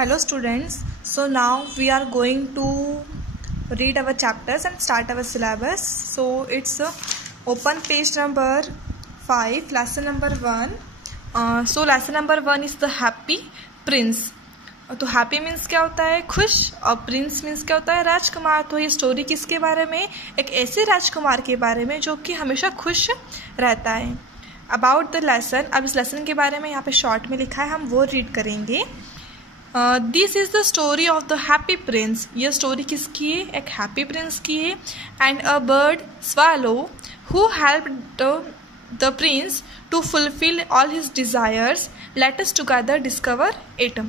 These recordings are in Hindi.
Hello students, so now we are going to read our chapters and start our syllabus. So it's open page number 5, lesson number 1. So lesson number 1 is the happy prince. तो हैप्पी मीन्स क्या होता है, खुश, और प्रिंस मीन्स क्या होता है, राजकुमार. तो ये स्टोरी किसके बारे में, एक ऐसे राजकुमार के बारे में जो कि हमेशा खुश रहता है. अबाउट द लेसन, अब इस लेसन के बारे में यहाँ पे शॉर्ट में लिखा है, हम वो रीड करेंगे. This is the story of the happy prince. ये स्टोरी किसकी है, एक हैप्पी प्रिंस की है. And a bird swallow who helped the prince to fulfil all his desires. Let us together discover it.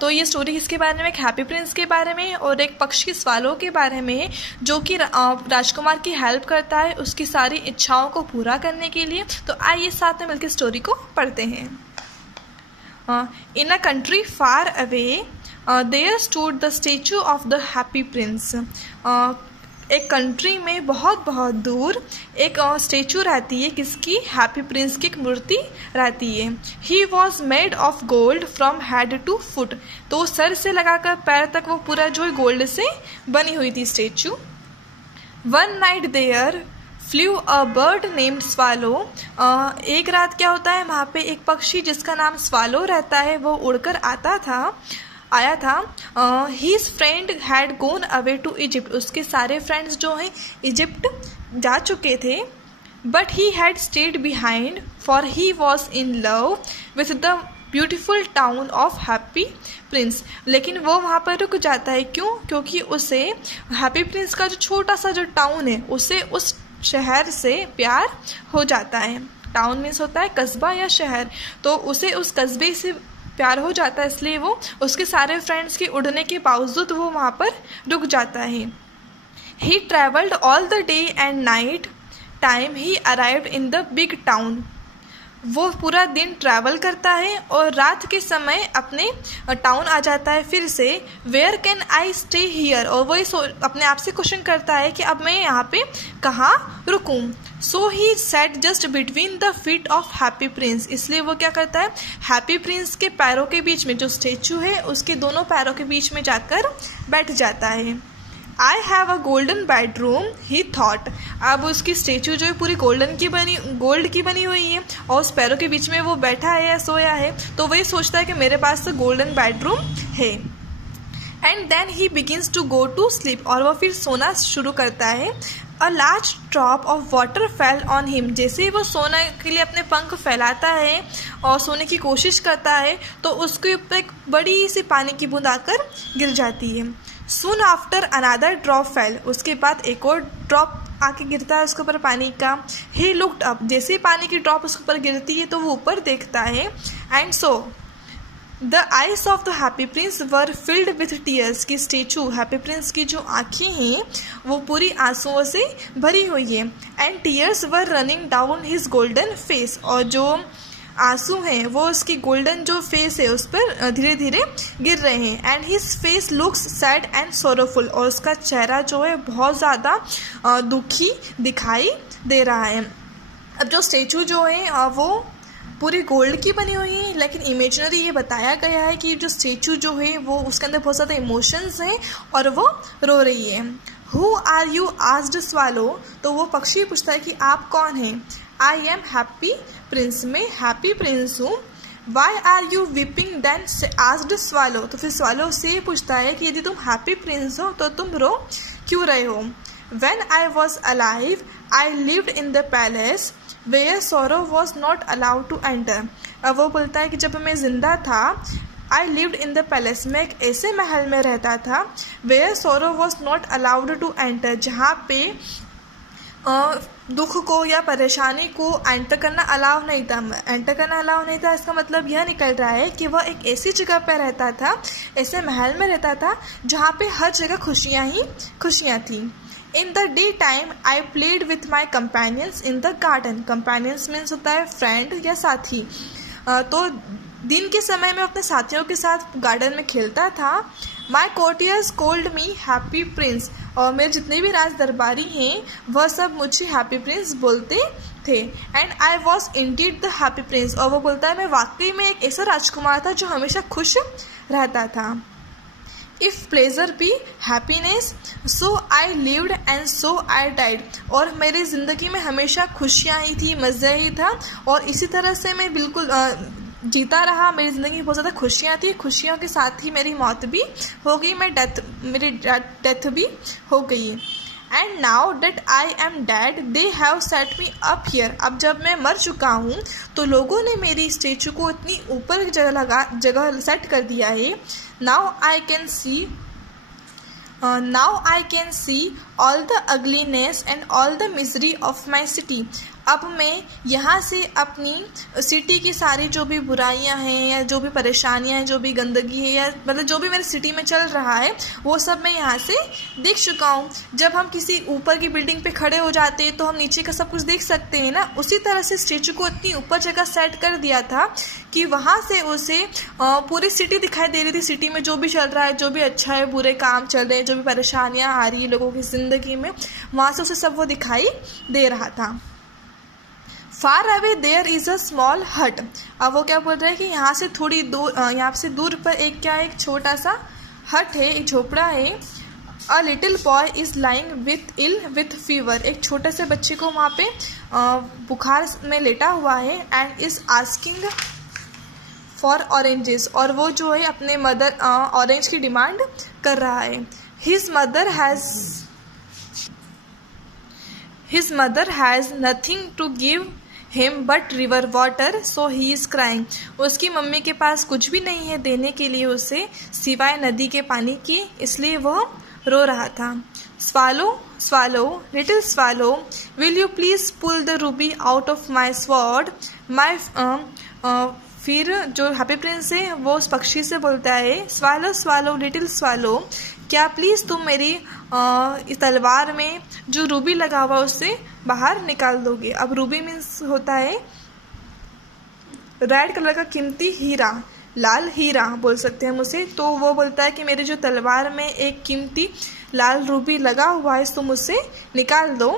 तो ये स्टोरी किसके बारे में, एक हैप्पी प्रिंस के बारे में और एक पक्षी स्वालो के बारे में जो कि राजकुमार की हेल्प करता है उसकी सारी इच्छाओं को पूरा करने के लिए. तो आइए साथ में मिलकर स्टोरी को पढ़ते हैं. In a country far away there stood the statue of the happy prince. एक कंट्री में बहुत बहुत दूर एक स्टेचू रहती है, किसकी, हैप्पी प्रिंस की एक मूर्ति रहती है. He was made of gold from head to foot. तो सर से लगाकर पैर तक वो पूरा जो है गोल्ड से बनी हुई थी statue. One night there flew a bird named swallow. एक रात क्या होता है, वहाँ पे एक पक्षी जिसका नाम स्वालो रहता है वो उड़कर आया था. His friend had gone away to Egypt. उसके सारे फ्रेंड्स जो हैं इजिप्ट जा चुके थे. But he had stayed behind for he was in love with the beautiful town of happy prince. लेकिन वो वहाँ पर रुक जाता है, क्यों, क्योंकि उसे हैप्पी प्रिंस का जो छोटा सा जो टाउन है उसे उस शहर से प्यार हो जाता है. टाउन मीन्स होता है कस्बा या शहर. तो उसे उस कस्बे से प्यार हो जाता है, इसलिए वो उसके सारे फ्रेंड्स के उड़ने के बावजूद वो वहाँ पर रुक जाता है. He travelled all the day and night time he arrived in the big town. वो पूरा दिन ट्रैवल करता है और रात के समय अपने टाउन आ जाता है फिर से. Where can I stay here. और वो अपने आप से क्वेश्चन करता है कि अब मैं यहाँ पे कहाँ रुकूँ. So he sat just between the feet of happy prince. इसलिए वो क्या करता है, हैप्पी प्रिंस के पैरों के बीच में जो स्टेचू है उसके दोनों पैरों के बीच में जाकर बैठ जाता है. I have a golden bedroom he thought. अब उसकी स्टेचू जो है पूरी गोल्ड की बनी हुई है और उस पैरों के बीच में वो बैठा है या सोया है, तो वही सोचता है कि मेरे पास तो गोल्डन बेडरूम है. And then he begins to go to sleep. और वो फिर सोना शुरू करता है. A large drop of water fell on him. जैसे ही वो सोने के लिए अपने पंख फैलाता है और सोने की कोशिश करता है तो उसके ऊपर एक बड़ी सी पानी की बूंद आकर गिर जाती है. Soon after another drop fail. उसके बाद एक और ड्रॉप आके गिरता है उसके ऊपर पानी का. He looked up. जैसे ही पानी की ड्रॉप उसके ऊपर गिरती है तो वो ऊपर देखता है. And so the eyes of the happy Prince were filled with tears. की स्टेचू हैप्पी प्रिंस की जो आँखें हैं वो पूरी आंसुओं से भरी हुई है. And tears were running down his golden face. और जो आंसू हैं वो उसकी गोल्डन जो फेस है उस पर धीरे धीरे गिर रहे हैं. And his face looks sad and sorrowful. और उसका चेहरा जो है बहुत ज़्यादा दुखी दिखाई दे रहा है. अब जो स्टेचू जो है वो पूरी गोल्ड की बनी हुई है, लेकिन इमेजिनरी ये बताया गया है कि जो स्टेचू जो है वो उसके अंदर बहुत ज़्यादा इमोशंस हैं और वो रो रही है. Who are you asked swallow. तो वो पक्षी पूछता है कि आप कौन हैं. I am happy prince. मैं हैप्पी प्रिंस हूँ. Why are you weeping then asked swallow. तो फिर स्वालो से पूछता है कि यदि तुम हैप्पी प्रिंस हो तो तुम रो क्यों रहे हो. When I was alive I lived in the palace where sorrow was not allowed to enter. अब वो बोलता है कि जब मैं जिंदा था I lived in the palace. मैं एक ऐसे महल में रहता था where sorrow was not allowed to enter. जहाँ पे दुख को या परेशानी को एंटर करना अलाउ नहीं था. इसका मतलब यह निकल रहा है कि वह एक ऐसी जगह पर रहता था, ऐसे महल में रहता था जहाँ पे हर जगह खुशियाँ ही खुशियाँ थी. In the day time I played with my companions in the garden. Companions means होता है फ्रेंड या साथी. तो दिन के समय में अपने साथियों के साथ गार्डन में खेलता था. My courtiers called me happy prince. और मेरे जितने भी राज दरबारी हैं वह सब मुझे हैप्पी प्रिंस बोलते थे। And I was Indeed the happy prince, और वो बोलता है मैं वाकई में एक ऐसा राजकुमार था जो हमेशा खुश रहता था। If pleasure be happiness so I lived and so I died, और मेरी ज़िंदगी में हमेशा खुशियाँ ही थी, मज़ा ही था, और इसी तरह से मैं बिल्कुल जीता रहा। मेरी ज़िंदगी में बहुत ज़्यादा खुशियाँ थी, खुशियों के साथ ही मेरी मौत भी हो गई, मेरी डेथ भी हो गई। And now that I am dead they have set me up here, अब जब मैं मर चुका हूँ तो लोगों ने मेरी स्टेचू को इतनी ऊपर जगह सेट कर दिया है। Now I can see all the ugliness and all the misery of my city, अब मैं यहाँ से अपनी सिटी की सारी जो भी बुराइयाँ हैं या जो भी परेशानियाँ हैं, जो भी गंदगी है, या मतलब जो भी मेरी सिटी में चल रहा है वो सब मैं यहाँ से देख चुका हूँ। जब हम किसी ऊपर की बिल्डिंग पे खड़े हो जाते हैं तो हम नीचे का सब कुछ देख सकते हैं ना, उसी तरह से स्टेचू को इतनी ऊपर जगह सेट कर दिया था कि वहाँ से उसे पूरी सिटी दिखाई दे रही थी। सिटी में जो भी चल रहा है, जो भी अच्छा है, बुरे काम चल रहे हैं, जो भी परेशानियाँ आ रही है लोगों की ज़िंदगी में, वहाँ से उसे सब वो दिखाई दे रहा था। Far away there is a small hut, अब वो क्या बोल रहा है कि यहाँ से थोड़ी दूर, यहाँ से दूर पर एक छोटा सा हट है, एक झोपड़ा है। A little boy is lying with fever, एक छोटे से बच्चे को वहाँ पे बुखार में लेटा हुआ है। And is asking for oranges, और वो जो है अपने मदर ऑरेंज की डिमांड कर रहा है। His mother has nothing to give him but river water so he is crying, उसकी मम्मी के पास कुछ भी नहीं है देने के लिए उसे सिवाय नदी के पानी की, इसलिए वह रो रहा था। Swallow little swallow will you please pull the ruby out of my sword my, फिर जो हैप्पी प्रिंस है वो उस पक्षी से बोलता है, स्वालो लिटिल स्वालो, क्या प्लीज़ तुम मेरी इस तलवार में जो रूबी लगा हुआ उससे बाहर निकाल दोगे। अब रूबी मीन्स होता है रेड कलर का कीमती हीरा, लाल हीरा बोल सकते हैं हम उसे। तो वो बोलता है कि मेरी जो तलवार में एक कीमती लाल रूबी लगा हुआ है तुम उससे निकाल दो।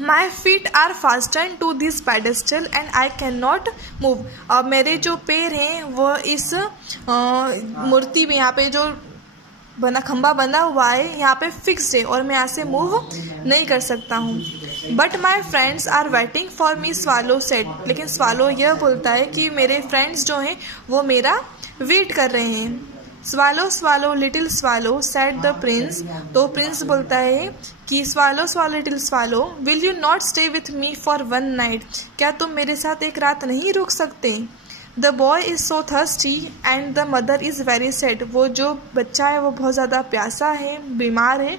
My feet are fasten to this pedestal and I can not move, अब मेरे जो पैर हैं वो इस मूर्ति में, यहाँ पे जो खंबा बंधा हुआ है यहाँ पे फिक्स्ड है और मैं यहाँ से मूव नहीं कर सकता हूँ। But my friends are waiting for me, swallow said, लेकिन स्वालो यह बोलता है कि मेरे फ्रेंड्स जो हैं वो मेरा वेट कर रहे हैं। Swallow little swallow said the Prince, तो प्रिंस बोलता है कि swallow little swallow will you not stay with me for one night, क्या तुम मेरे साथ एक रात नहीं रुक सकते। The boy is so thirsty and the mother is very sad, वो जो बच्चा है वो बहुत ज़्यादा प्यासा है, बीमार है,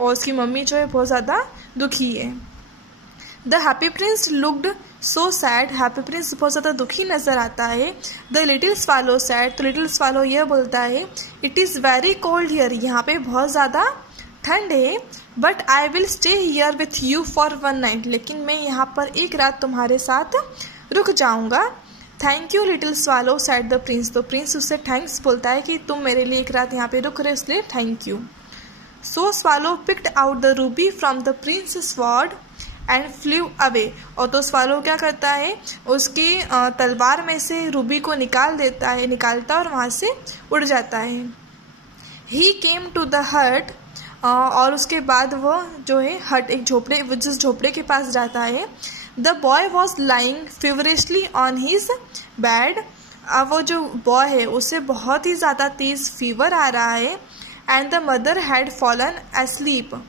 और उसकी मम्मी जो है बहुत ज़्यादा दुखी है। The happy Prince looked so sad, happy Prince बहुत ज़्यादा दुखी नज़र आता है। द लिटिल स्वालो सैड, तो लिटिल स्वालो यह बोलता है, it is very cold here, यहाँ पे बहुत ज़्यादा ठंड है। But I will stay here with you for one night, लेकिन मैं यहाँ पर एक रात तुम्हारे साथ रुक जाऊँगा। Thank you little swallow said the Prince, तो प्रिंस उससे थैंक्स बोलता है कि तुम मेरे लिए एक रात यहाँ पे रुक रहे इसलिए thank you. So swallow picked out the ruby from the prince sword and flew away, और तो स्वालो क्या करता है उसकी तलवार में से रूबी को निकालता है और वहाँ से उड़ जाता है। ही केम टू द हट, और उसके बाद वो जो है हट एक झोपड़े, जिस झोपड़े के पास जाता है। The boy was lying feverishly on his bed, अब वो जो बॉय है उसे बहुत ही ज़्यादा तेज़ फीवर आ रहा है। And the mother had fallen asleep,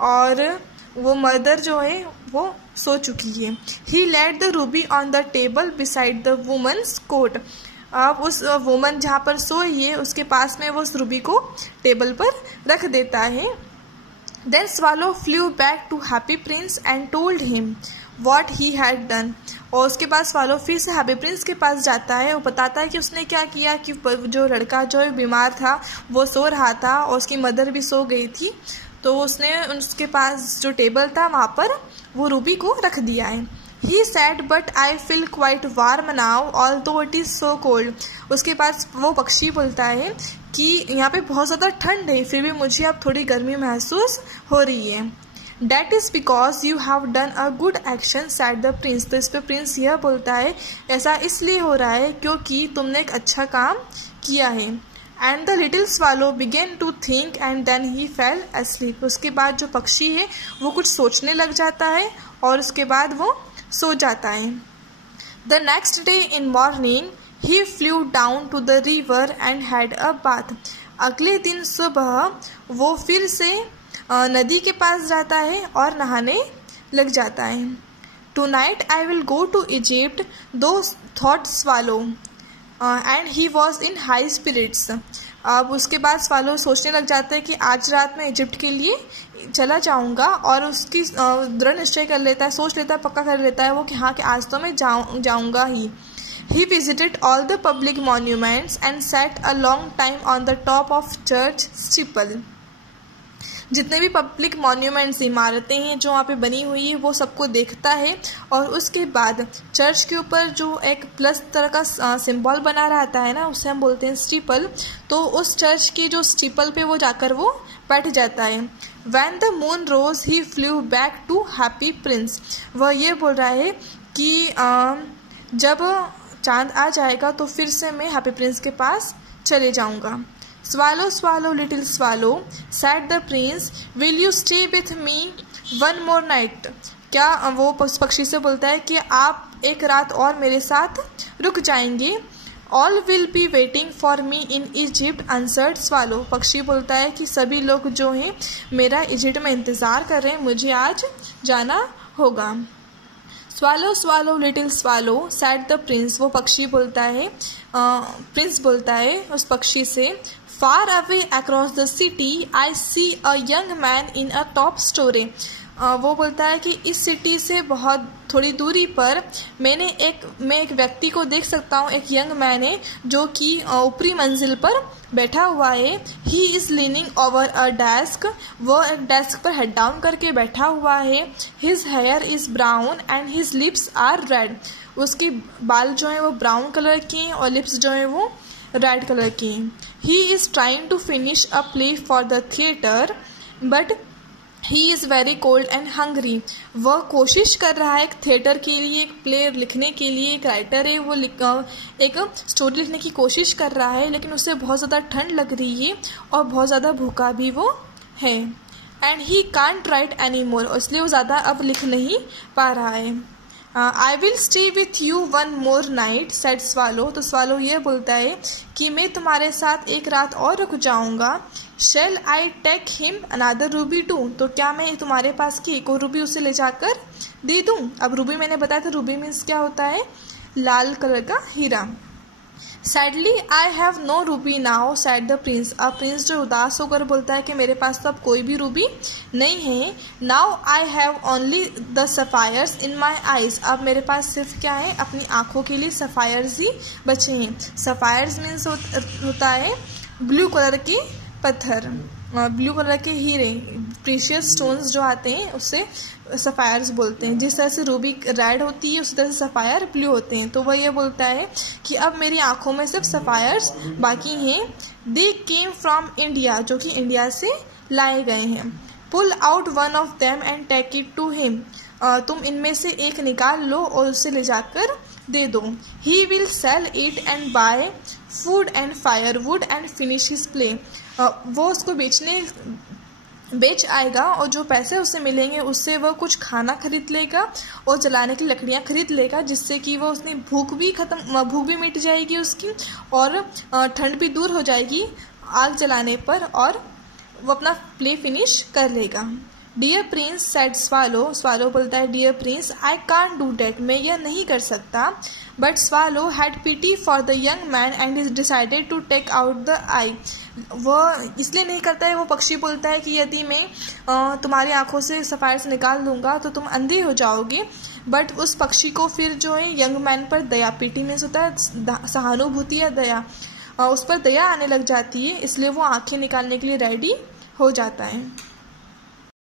और वो मदर जो है वो सो चुकी है। He laid the ruby on the table beside the woman's coat, अब उस वुमन जहाँ पर सोई है उसके पास में वो उस रूबी को टेबल पर रख देता है। Then swallow flew back to happy prince and told him what he had done, और उसके बाद स्वालो फिर से हैप्पी प्रिंस के पास जाता है और बताता है कि उसने क्या किया, कि जो लड़का जो बीमार था वो सो रहा था और उसकी मदर भी सो गई थी, तो उसने उसके पास जो टेबल था वहाँ पर वो रूबी को रख दिया है। He said but I feel quite warm now although it is so cold, उसके पास वो पक्षी बोलता है कि यहाँ पे बहुत ज़्यादा ठंड है फिर भी मुझे अब थोड़ी गर्मी महसूस हो रही है। That is because you have done a good action sad the Prince. तो इस पर प्रिंस यह बोलता है ऐसा इसलिए हो रहा है क्योंकि तुमने एक अच्छा काम किया है। And the little swallow began to think and then he fell asleep। उसके बाद जो पक्षी है वो कुछ सोचने लग जाता है और उसके बाद वो सो जाता है। The next day in morning he flew down to the river and had a bath. अगले दिन सुबह वो फिर से नदी के पास जाता है और नहाने लग जाता है। Tonight I will go to Egypt though thought swallow and he was in high spirits. अब उसके बाद स्वालो सोचने लग जाता है कि आज रात मैं इजिप्ट के लिए चला जाऊंगा और उसकी दृढ़ निश्चय कर लेता है, सोच लेता है, पक्का कर लेता है वो कि हाँ कि आज तो मैं जाऊंगा ही। He visited all the public monuments and sat a long time on the top of church steeple। जितने भी पब्लिक मॉन्यूमेंट्स इमारतें हैं जो वहाँ पे बनी हुई है वो सबको देखता है और उसके बाद चर्च के ऊपर जो एक प्लस तरह का सिंबल बना रहता है ना उसे हम बोलते हैं स्टीपल। तो उस चर्च की जो स्टीपल पे वो जाकर वो बैठ जाता है। When the moon rose he flew back to happy prince। वह ये बोल रहा है कि जब चांद आ जाएगा तो फिर से मैं हैप्पी प्रिंस के पास चले जाऊंगा। Swallow swallow little swallow sad the Prince will you stay with me one more night. क्या वो पक्षी से बोलता है कि आप एक रात और मेरे साथ रुक जाएंगे। All will be waiting for me in Egypt answered swallow. पक्षी बोलता है कि सभी लोग जो हैं मेरा इजिप्ट में इंतज़ार कर रहे हैं, मुझे आज जाना होगा। Swallow swallow little swallow sad the Prince. वो पक्षी बोलता है प्रिंस बोलता है उस पक्षी से far away across the city I see a young man in a top story. वो बोलता है कि इस सिटी से बहुत थोड़ी दूरी पर मैं एक व्यक्ति को देख सकता हूँ। एक यंग मैन है जो कि ऊपरी मंजिल पर बैठा हुआ है। He is leaning over a desk. वो एक डेस्क पर हेड डाउन करके बैठा हुआ है। His hair is brown and his lips are red. उसके बाल जो हैं वो ब्राउन कलर के हैं और लिप्स जो हैं वो रेड कलर की हैं। He is trying to finish a play for the theatre but he is very cold and hungry. वह कोशिश कर रहा है एक थिएटर के लिए, एक प्ले लिखने के लिए, एक राइटर है वो एक स्टोरी लिखने की कोशिश कर रहा है लेकिन उसे बहुत ज़्यादा ठंड लग रही है और बहुत ज़्यादा भूखा भी वो है। And he can't right any more. इसलिए वो ज़्यादा अब लिख नहीं पा रहा है। I will stay with you one more night said swallow. तो स्वालो ये बोलता है कि मैं तुम्हारे साथ एक रात और रुक जाऊंगा। Shall I take him another ruby too. तो क्या मैं तुम्हारे पास की एक और रूबी उसे ले जाकर दे दूं। अब रूबी मैंने बताया था रूबी मीन्स क्या होता है, लाल कलर का हीरा। Sadly I have no ruby now said the prince. अब प्रिंस जो उदास होकर बोलता है कि मेरे पास तो अब कोई भी रूबी नहीं है। Now I have only the sapphires in my eyes. अब मेरे पास सिर्फ क्या है, अपनी आँखों के लिए सफ़ायर्स ही बचे हैं। सफ़ायर्स मीन्स होता है ब्लू कलर के पत्थर, ब्लू कलर के हीरे, प्रीशियस स्टोन्स जो आते हैं उससे सफ़ायर्स बोलते हैं। जिस तरह से रूबी रेड होती है उसी तरह से सफ़ायर ब्लू होते हैं। तो वह ये बोलता है कि अब मेरी आँखों में सिर्फ सफ़ायर्स बाकी हैं। They came from India. जो कि इंडिया से लाए गए हैं। Pull out one of them and take it to him. तुम इनमें से एक निकाल लो और उसे ले जाकर दे दो। He will sell it and buy food and firewood and finish his play. वो उसको बेच आएगा और जो पैसे उसे मिलेंगे उससे वह कुछ खाना खरीद लेगा और जलाने की लकड़ियाँ खरीद लेगा, जिससे कि वो उसने भूख भी मिट जाएगी उसकी और ठंड भी दूर हो जाएगी आग जलाने पर और वो अपना प्ले फिनिश कर लेगा। Dear prince said swallow. Swallow बोलता है dear prince I can't do that. मैं यह नहीं कर सकता। But swallow had pity for the young man and is decided to take out the eye. वह इसलिए नहीं करता है, वो पक्षी बोलता है कि यदि मैं तुम्हारी आंखों से सफ़ायर से निकाल दूंगा तो तुम अंधे हो जाओगे। बट उस पक्षी को फिर जो है यंग मैन पर दया, पीटी मीन्स होता है सहानुभूति या दया, उस पर दया आने लग जाती है। इसलिए वो आंखें निकालने के लिए रेडी हो जाता है।